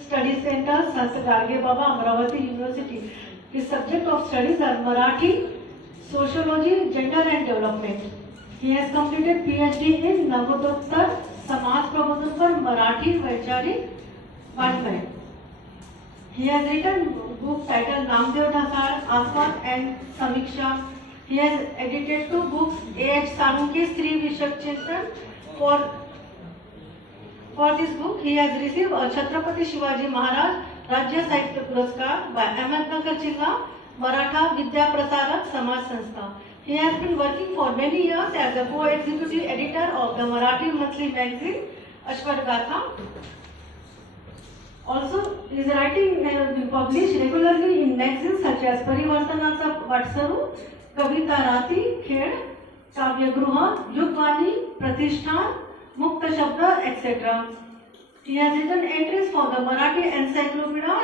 Study Center, Sant Garge Baba, Amravati University. the subject of studies are Marathi, Sociology, Gender and Development. He has completed PhD in Navodottar Samaj Prabodhan for Marathi Vaicharik Vanmay. He has written book titled Namdev Dhakar, Aswat and Samiksha. He has edited two books, A.H. Salunke, Sri Vishak Chintan. For, for this book, he has received a Chhatrapati Shivaji Maharaj Rajya Sahitya Puraskar by Ahmednagar Jilla Maratha Vidya Prasarak Samaj Sanstha. He has been working for many years as a co-executive editor of the Marathi monthly magazine Ashwatgatha. Also, his writing has been published regularly in magazines such as Parivartanaचा वाटसरू, कविता राती, खेळ, काव्यगृह, युगवाणी, प्रतिष्ठान, Mukta Shabda, etc. He has written entries for the Marathi Encyclopedia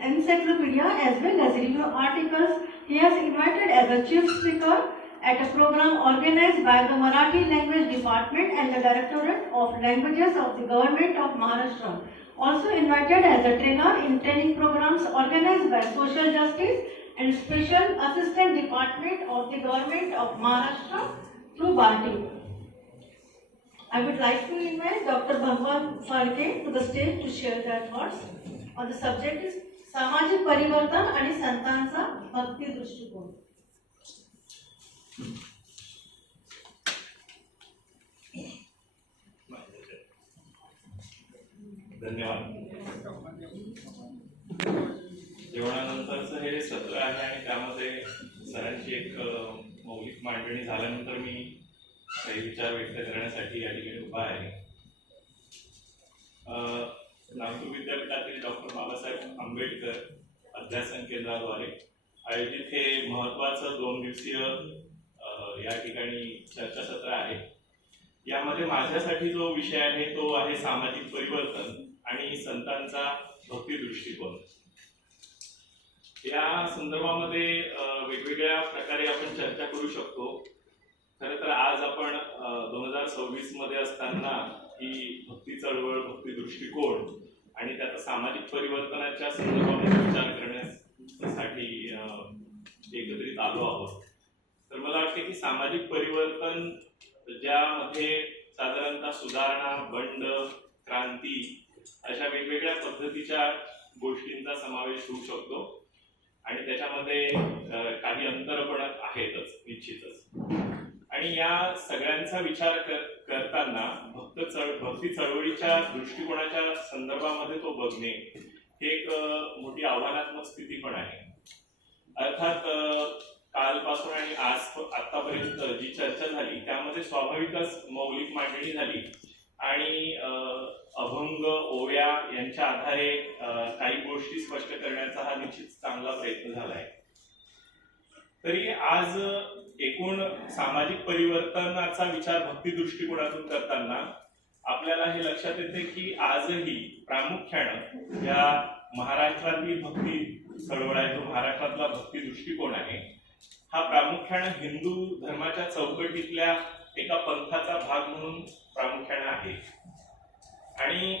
Encyclopedia as well as review articles. He has invited as a chief speaker at a program organized by the Marathi Language Department and the Directorate of Languages of the Government of Maharashtra. Also invited as a trainer in training programs organized by Social Justice and Special Assistant Department of the Government of Maharashtra through Bharti. I would like to invite Dr. Bhagwan Phalke to the stage to share their thoughts on the subject is सामाजिक परिवर्तन आणि संतांचा भक्ती दृष्टिकोन धन्यवाद जेवणानंतरचं हे सत्र आहे आणि त्यामध्ये सरांची एक मौलिक मांडणी झाल्यानंतर मी काही विचार व्यक्त करण्यासाठी या ठिकाणी उभा आहे. नागपूर विद्यापीठातील डॉक्टर बाबासाहेब आंबेडकर अध्यासन केंद्राद्वारे आयोजित हे महत्वाचं दोन दिवसीय या ठिकाणी चर्चासत्र आहे. यामध्ये माझ्यासाठी जो विषय आहे तो आहे सामाजिक परिवर्तन आणि संतांचा भक्ती दृष्टिकोन या संदर्भामध्ये वेगवेगळ्या प्रकारे आपण चर्चा करू शकतो. खर तर आज आपण दोन हजार सव्वीसमध्ये असताना ही भक्ती चळवळ भक्ती दृष्टिकोन आणि त्याचा सामाजिक परिवर्तनाच्या संदर्भामध्ये विचार करण्यासाठी एकत्रित आलो आहोत. तर मला वाटते की सामाजिक परिवर्तन ज्यामध्ये साधारणतः सुधारणा बंड क्रांती अशा वेगवेगळ्या पद्धतीच्या गोष्टींचा समावेश होऊ शकतो आणि त्याच्यामध्ये काही अंतर पण आहेतच निश्चितच. आणि या सगळ्यांचा विचार कर, करताना भक्त चळ भक्ती चळवळीच्या दृष्टिकोनाच्या संदर्भामध्ये तो बघणे हे एक मोठी आव्हानात्मक स्थिती पण आहे. अर्थात कालपासून आणि आज आतापर्यंत जी चर्चा झाली त्यामध्ये स्वाभाविकच मौलिक मांडणी झाली. आणि अभंग ओव्या यांच्या आधारे काही गोष्टी स्पष्ट करण्याचा हा निश्चित चांगला प्रयत्न झाला आहे तरी आज एकूण सामाजिक परिवर्तनाचा विचार भक्ती दृष्टिकोनातून करताना आपल्याला हे लक्षात येते की आजही प्रामुख्यानं या महाराष्ट्रातील भक्ती चळवळ आहे जो महाराष्ट्रातला भक्ती दृष्टिकोन आहे हा प्रामुख्यानं हिंदू धर्माच्या चौकटीतल्या एका पंथाचा भाग म्हणून प्रामुख्यानं आहे. आणि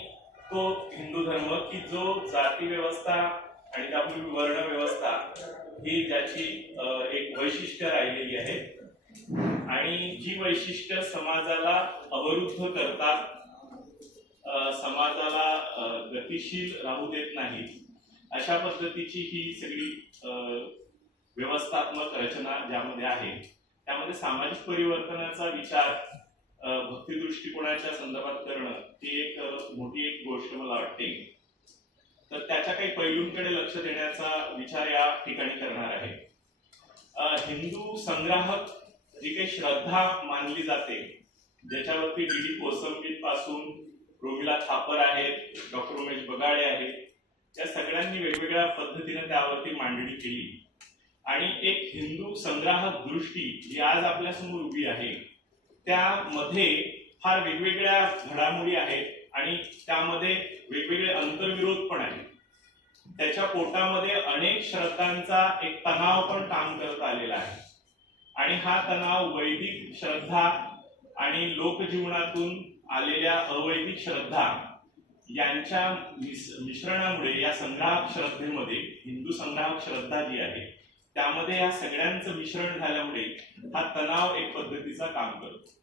तो हिंदू धर्म की जो जाती व्यवस्था आणि त्यापूर्वी वर्ण व्यवस्था ही ज्याची एक वैशिष्ट्य राहिलेली आहे. आणि जी वैशिष्ट्य समाजाला अवरुद्ध करतात समाजाला गतिशील राहू देत नाही अशा पद्धतीची ही सगळी व्यवस्थात्मक रचना ज्यामध्ये आहे त्यामध्ये सामाजिक परिवर्तनाचा विचार भक्ती दृष्टिकोनाच्या संदर्भात करणं ती एक मोठी एक गोष्ट मला वाटते. तर त्याच्या काही पैलूंकडे लक्ष देण्याचा विचार या ठिकाणी करणार आहे. हिंदू संग्राहक जी काही श्रद्धा मानली जाते ज्याच्यावरती डी डी कोसंबीरपासून रोमिला थापर आहेत डॉक्टर उमेश बगाडे आहेत या सगळ्यांनी वेगवेगळ्या पद्धतीने त्यावरती मांडणी केली. आणि एक हिंदू संग्राहक दृष्टी जी आज आपल्यासमोर उभी आहे त्यामध्ये फार वेगवेगळ्या घडामोडी आहेत आणि त्यामध्ये वेगवेगळे अंतविरोध पण आहेत. त्याच्या पोटामध्ये अनेक श्रद्धांचा एक तणाव पण काम करत आलेला आहे. आणि हा तणाव वैदिक श्रद्धा आणि लोकजीवनातून आलेल्या अवैदिक श्रद्धा यांच्या मिश्रणामुळे या संग्राहक श्रद्धेमध्ये हिंदू संग्राहक श्रद्धा जी आहे त्यामध्ये या सगळ्यांचं मिश्रण झाल्यामुळे हा तणाव एक पद्धतीचा काम करतो.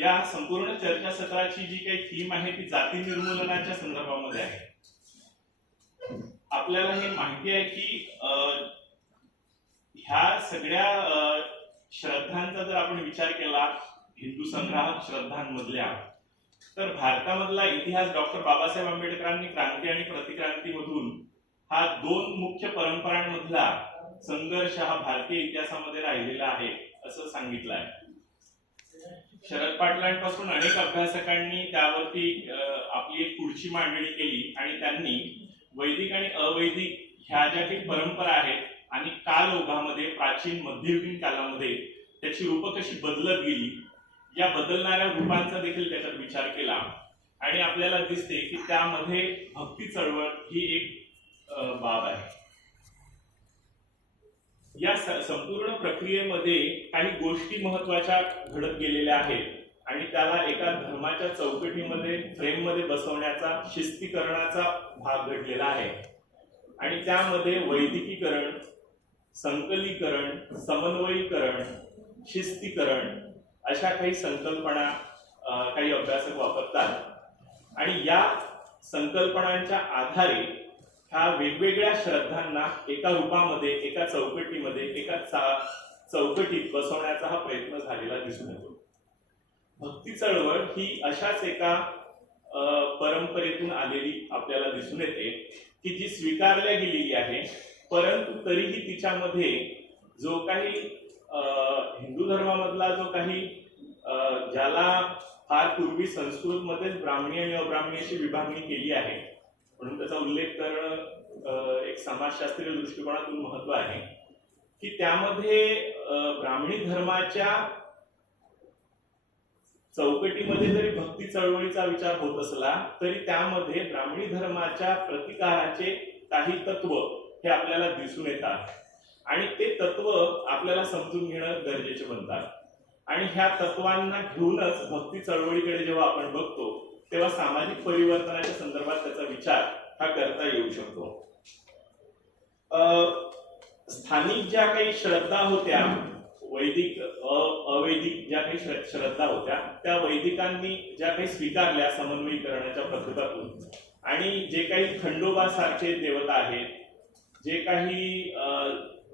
या संपूर्ण चर्चासत्राची जी काही थीम आहे ती जाती निर्मूलनाच्या संदर्भामध्ये आहे. आपल्याला हे माहिती आहे की ह्या सगळ्या श्रद्धांचा जर आपण विचार केला हिंदू संग्राहक श्रद्धांमधल्या तर भारतामधला इतिहास डॉक्टर बाबासाहेब आंबेडकरांनी क्रांती आणि प्रतिक्रांतीमधून हा दोन मुख्य परंपरांमधला संघर्ष हा भारतीय इतिहासामध्ये राहिलेला आहे असं सांगितलं आहे. शरद पाटलांपासून अनेक अभ्यासकांनी त्यावरती आपली एक पुढची मांडणी केली आणि त्यांनी वैदिक आणि अवैदिक ह्या ज्या काही परंपरा आहेत आणि काल ओघामध्ये प्राचीन मध्ययुगीन कालामध्ये त्याची रूपं कशी बदलत गेली या बदलणाऱ्या रूपांचा देखील त्याच्यात विचार केला. आणि आपल्याला दिसते की त्यामध्ये भक्ती चळवळ ही एक बाब आहे. या स- संपूर्ण प्रक्रियेमध्ये काही गोष्टी महत्त्वाच्या घडत गेलेल्या आहेत. आणि त्याला एका धर्माच्या चौकटीमध्ये फ्रेममध्ये बसवण्याचा शिस्तीकरणाचा भाग घडलेला आहे. आणि त्यामध्ये वैदिकीकरण संकलीकरण समन्वयीकरण शिस्तीकरण अशा काही संकल्पना काही अभ्यासक वापरतात. आणि या संकल्पनांच्या आधारे ह्या वेगवेगळ्या श्रद्धांना एका रूपामध्ये एका चौकटीमध्ये एका चा- चौकटीत बसवण्याचा हा प्रयत्न झालेला दिसून येतो. भक्ती चळवळ ही अशाच एका परंपरेतून आलेली आपल्याला दिसून येते की जी स्वीकारल्या गेलेली आहे परंतु तरीही तिच्यामध्ये जो काही हिंदू धर्मामधला जो काही ज्याला फार पूर्वी संस्कृतमध्येच ब्राह्मणी आणि अब्राह्मणी अशी विभागणी केली आहे म्हणून त्याचा उल्लेख करणं एक समाजशास्त्रीय दृष्टिकोनातून महत्त्व आहे. की त्यामध्ये ब्राह्मणी धर्माच्या चौकटीमध्ये जरी भक्ती चळवळीचा विचार होत असला तरी त्यामध्ये ब्राह्मणी धर्माच्या प्रतिकाराचे काही तत्व हे आपल्याला दिसून येतात. आणि ते तत्व आपल्याला समजून घेणं गरजेचे बनतात. आणि ह्या तत्वांना घेऊनच भक्ती चळवळीकडे जेव्हा आपण बघतो तेव्हा सामाजिक परिवर्तनाच्या संदर्भात त्याचा विचार हा करता येऊ शकतो. स्थानिक ज्या काही श्रद्धा होत्या वैदिक अवैदिक ज्या काही श्रद्धा होत्या त्या वैदिकांनी ज्या काही स्वीकारल्या समन्वयीकरणाच्या पद्धतातून आणि जे काही खंडोबा सारखे देवता आहेत जे काही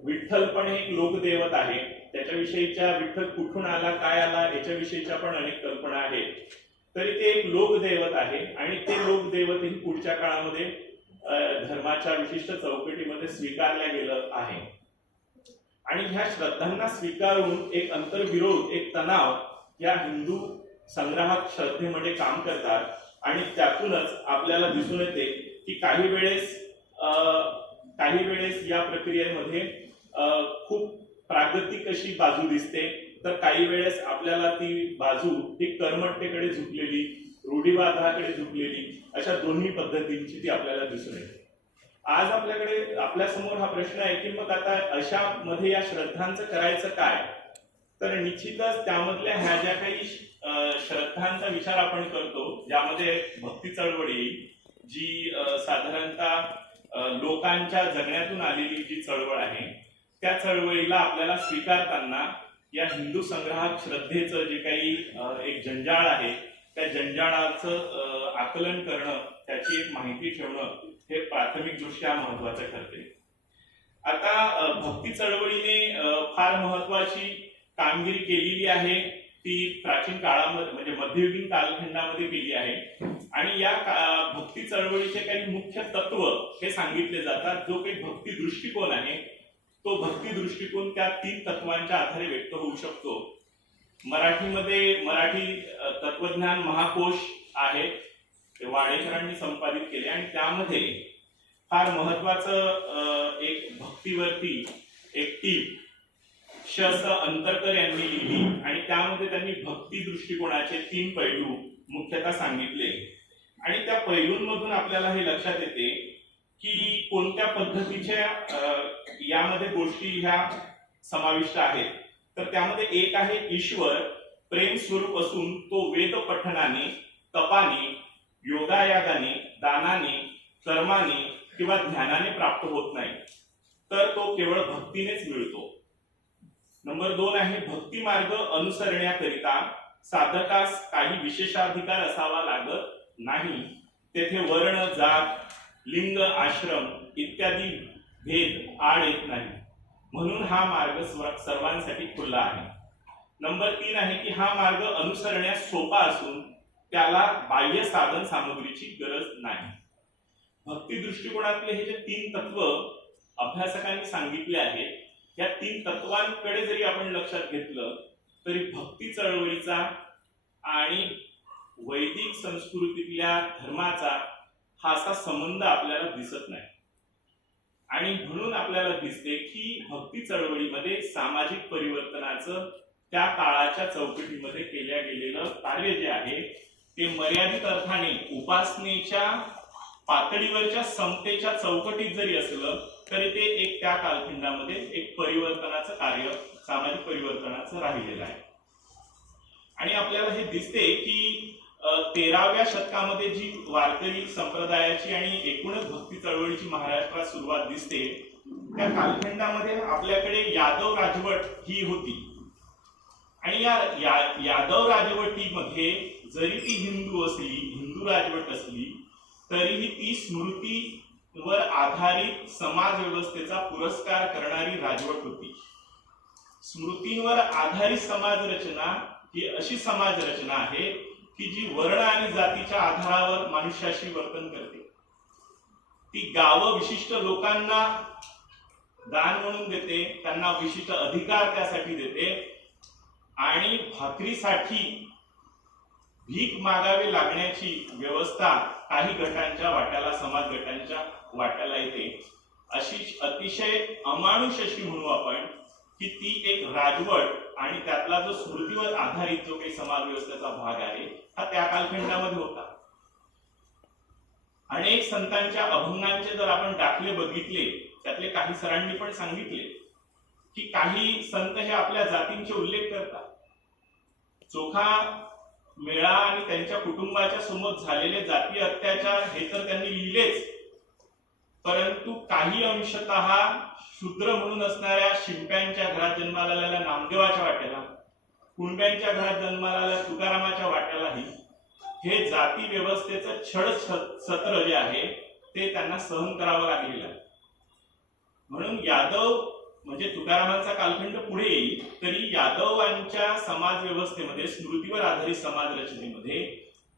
विठ्ठल पण एक लोकदेवत आहे त्याच्याविषयीच्या विठ्ठल कुठून आला काय आला याच्याविषयीच्या पण अनेक कल्पना आहेत. तरी ते एक लोकदैवत आहे आणि ते लोकदैवत ही पुढच्या काळामध्ये धर्माच्या विशिष्ट चौकटीमध्ये स्वीकारल्या गेलं आहे. आणि ह्या श्रद्धांना स्वीकारून एक अंतर्विरोध एक तणाव या हिंदू संग्रहात श्रद्धेमध्ये काम करतात आणि त्यातूनच आपल्याला दिसून येते की काही वेळेस काही वेळेस या प्रक्रियेमध्ये खूप प्रागतिक अशी बाजू दिसते. तर काही वेळेस आपल्याला ती बाजू ही कर्मठतेकडे झुकलेली रूढीवादाकडे झुकलेली अशा दोन्ही पद्धतींची ती आपल्याला दिसून येते. आज आपल्याकडे आपल्यासमोर हा प्रश्न आहे की मग आता अशा मध्ये या श्रद्धांचं करायचं काय? तर निश्चितच त्यामधल्या ह्या ज्या काही श्रद्धांचा विचार आपण करतो ज्यामध्ये भक्ती चळवळी जी साधारणतः लोकांच्या जगण्यातून आलेली जी चळवळ आहे त्या चळवळीला आपल्याला स्वीकारताना या हिंदू संग्राहक श्रद्धेचं जे काही एक जंजाळ आहे त्या जंजाळाचं आकलन करणं त्याची एक माहिती ठेवणं हे प्राथमिक दृष्ट्या महत्वाचं ठरते. आता भक्ती चळवळीने फार महत्वाची कामगिरी केलेली आहे ती प्राचीन काळामध्ये म्हणजे मध्ययुगीन कालखंडामध्ये केली आहे. आणि या भक्ती चळवळीचे काही मुख्य तत्व हे सांगितले जातात जो काही भक्ती दृष्टिकोन आहे तो भक्ती दृष्टिकोन त्या तीन तत्वांच्या आधारे व्यक्त होऊ शकतो. मराठीमध्ये मराठी तत्वज्ञान महाकोश आहे. ते वाडेकरांनी संपादित केले आणि त्यामध्ये फार महत्वाचं एक भक्तीवरती एक टीप श अंतरकर यांनी लिहिली आणि त्यामध्ये त्यांनी भक्ती दृष्टिकोनाचे तीन पैलू मुख्यतः सांगितले. आणि त्या पैलूंमधून आपल्याला हे लक्षात येते की कोणत्या पद्धतीच्या यामध्ये गोष्टी ह्या समाविष्ट आहेत? तर त्यामध्ये एक आहे ईश्वर प्रेम स्वरूप असून तो वेद पठनाने तपाने योगायागाने दानाने कर्माने किंवा ध्यानाने प्राप्त होत नाही. तर तो केवळ भक्तीनेच मिळतो. नंबर दोन आहे भक्ती मार्ग अनुसरण्याकरिता साधकास काही विशेषाधिकार असावा लागत नाही. तेथे वर्ण जात लिंग आश्रम इत्यादी भेद आड येत नाही. म्हणून हा मार्ग सर्वांसाठी खुला आहे. नंबर तीन आहे की हा मार्ग अनुसरण्यास सोपा असून त्याला बाह्य साधन सामग्रीची गरज नाही. भक्ती दृष्टिकोनातले हे जे तीन तत्व अभ्यासकांनी सांगितले आहेत या तीन तत्वांकडे जरी आपण लक्षात घेतलं तरी भक्ती चळवळीचा आणि वैदिक संस्कृतीतल्या धर्माचा हा असा संबंध आपल्याला दिसत नाही. आणि म्हणून आपल्याला दिसते की भक्ती चळवळीमध्ये सामाजिक परिवर्तनाचं त्या काळाच्या चौकटीमध्ये केल्या गेलेलं कार्य जे आहे ते मर्यादित अर्थाने उपासनेच्या पातळीवरच्या समतेच्या चौकटीत जरी असलं तरी ते एक त्या कालखंडामध्ये एक परिवर्तनाचं कार्य सामाजिक परिवर्तनाचं राहिलेलं आहे. आणि आपल्याला हे दिसते की तेराव्या शतकामध्ये जी वारकरी संप्रदायाची आणि एकूणच भक्ती चळवळीची महाराष्ट्रात सुरुवात दिसते त्या कालखंडामध्ये आपल्याकडे यादव राजवट ही होती. आणि या या- यादव राजवटीमध्ये जरी ती हिंदू असली हिंदू राजवट असली तरीही ती स्मृतीवर आधारित समाज व्यवस्थेचा पुरस्कार करणारी राजवट होती. स्मृतींवर आधारित समाज रचना ही अशी समाज रचना आहे की जी वर्ण आणि जातीच्या आधारावर मनुष्याशी वर्तन करते. ती गावं विशिष्ट लोकांना दान म्हणून देते त्यांना विशिष्ट अधिकार त्यासाठी देते आणि भाकरीसाठी भीक मागावी लागण्याची व्यवस्था काही गटांच्या वाट्याला समाज गटांच्या वाट्याला येते. अशी अतिशय अमानुष अशी म्हणू आपण की ती एक राजवट आणि त्यातला जो स्मृतीवर आधारित जो काही समाज व्यवस्थेचा भाग आहे हा त्या कालखंडामध्ये होता. अनेक संतांच्या अभंगांचे जर आपण दाखले बघितले त्यातले काही सरांनी पण सांगितले की काही संत हे आपल्या जातींचे उल्लेख करतात. चोखा मेळा आणि त्यांच्या कुटुंबाच्या समोर झालेले जाती अत्याचार हे तर त्यांनी लिहिलेच परंतु काही अंशतः शूद्र म्हणून असणाऱ्या शिंप्यांच्या घरात जन्माला आलेल्या नामदेवाच्या वाट्याला कुणब्यांच्या घरात जन्माला आलेल्या तुकारामाच्या वाट्यालाही हे जाती व्यवस्थेचं छड सत्र जे आहे ते त्यांना सहन करावं लागलेलं आहे. म्हणून यादव म्हणजे तुकारामांचा कालखंड पुढे येईल तरी यादवांच्या समाज व्यवस्थेमध्ये स्मृतीवर आधारित समाज रचनेमध्ये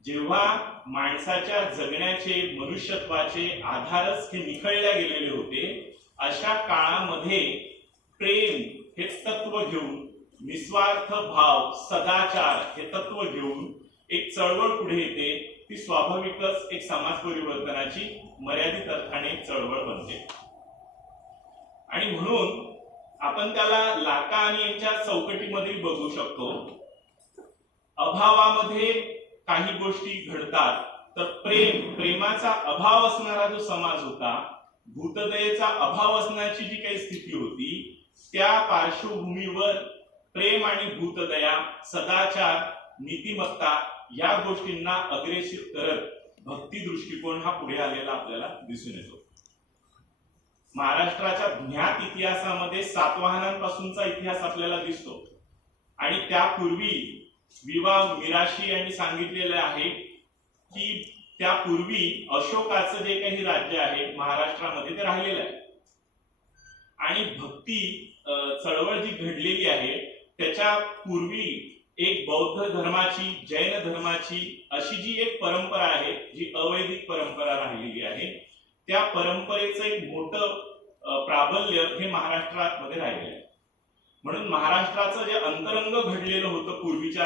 जेव्हा माणसाच्या जगण्याचे मनुष्यत्वाचे आधारच हे निखळल्या गेलेले होते अशा काळामध्ये प्रेम हे तत्व घेऊन निस्वार्थ भाव सदाचार हे तत्व घेऊन एक चळवळ पुढे येते. ती स्वाभाविकच एक समाज परिवर्तनाची मर्यादित अर्थाने चळवळ बनते. आणि म्हणून आपण त्याला लाका आणि यांच्या चौकटीमध्ये बघू शकतो. अभावामध्ये काही गोष्टी घडतात तर प्रेम प्रेमाचा अभाव असणारा जो समाज होता भूतदयेचा अभाव असण्याची जी काही स्थिती होती त्या पार्श्वभूमीवर प्रेम आणि भूतदया सदाचार नीतिमत्ता या गोष्टींना अग्रेसित करत भक्ती दृष्टिकोन हा पुढे आलेला आपल्याला दिसून येतो. महाराष्ट्राच्या ज्ञात इतिहासामध्ये सातवाहनांपासूनचा इतिहास आपल्याला दिसतो. आणि त्यापूर्वी विवाह मिराशी यांनी सांगितलेलं आहे त्यापूर्वी अशोकाचं जे काही राज्य आहे महाराष्ट्रामध्ये ते राहिलेलं आहे. आणि भक्ती चळवळ जी घडलेली आहे त्याच्या पूर्वी एक बौद्ध धर्माची जैन धर्माची अशी जी एक परंपरा आहे जी अवैधिक परंपरा राहिलेली आहे त्या परंपरेचं एक मोठं प्राबल्य हे महाराष्ट्रात मध्ये राहिलेलं आहे. म्हणून महाराष्ट्राचं जे अंतरंग घडलेलं होतं पूर्वीच्या